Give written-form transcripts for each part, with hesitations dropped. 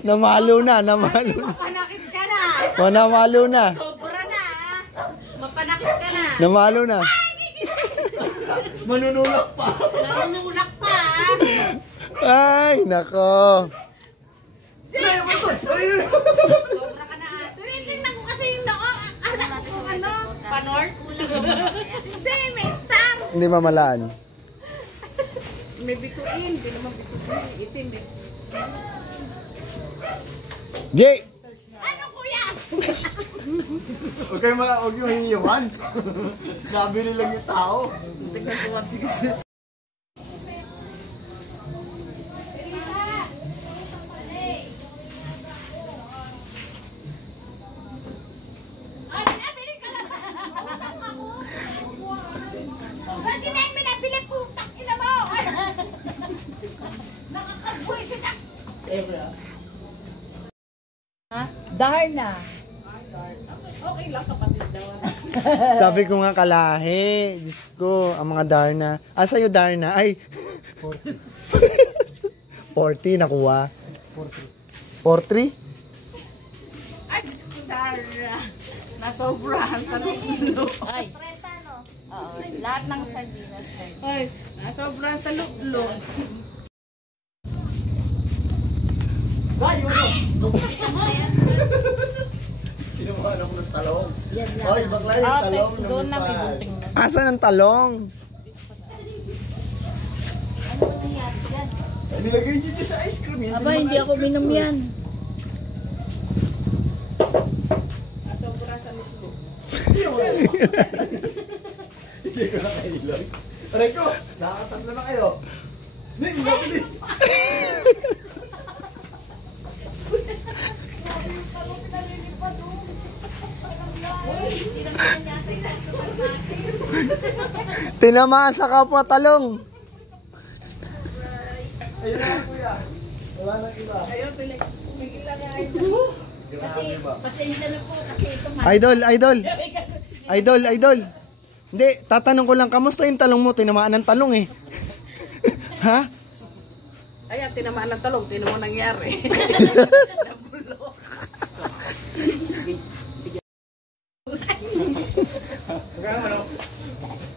Namalo na, namalo na. Mapanakit ka na. Namalo na. Sobra na. Mapanakit ka na. Namalo na. Manunulak pa. Nanunulak pa. Ay, nako. Sobra ka na. Tinitingnan ko kasi yung anak ko ano. Panort. Hindi, may star. Hindi mamalaan. May bituin. Hindi naman bituin. Itim eh. Jay! Ano kuya? Huwag yung hihiyuhan. Nabili lang yung tao. Tignan ko nga sige. Darna. Okay lang kapatid daw. Sabi ko nga kalahi. Diyos ko, ang mga Darna. Ah, sa'yo Darna. Ay. 40 nakuha. 43? Ay, Dara. Nasobrahan sa luklo. Ay. Oo, lahat ng sardinas. Ay, nasobrahan sa luklo. Sinubuhan ako ng talong. Ay, bakla yung talong. Doon na may bunting na. Asan ang talong? Nilagay niyo sa ice cream. Aba, hindi ako minom yan. Nasobrahan sa luklo. Hindi ko na kailog. Aray ko, nakatatlo na kayo. Ning, mabili. Tinamaan sa kapwa talong. Ayun na kuya. Wala na iba. Ayun, pumigil lang yung idol. Pasensya na po kasi ito Idol. Hindi, tatanong ko lang, kamusta yung talong mo? Tinamaan ng talong eh. Ha? Ayan, tinamaan ng talong. Tinan mo nangyari. Nabulok.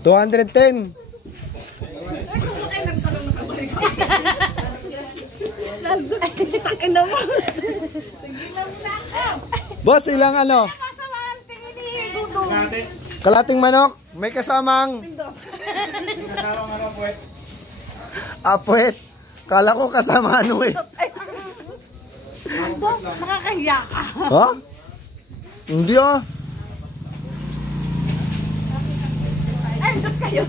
210. Boss, ilang ano? Kalating manok, may kasamang apwet. Kala ko kasama ano eh. Makakahiya ka. Ha? Hindi ah. Ay, doon kayo.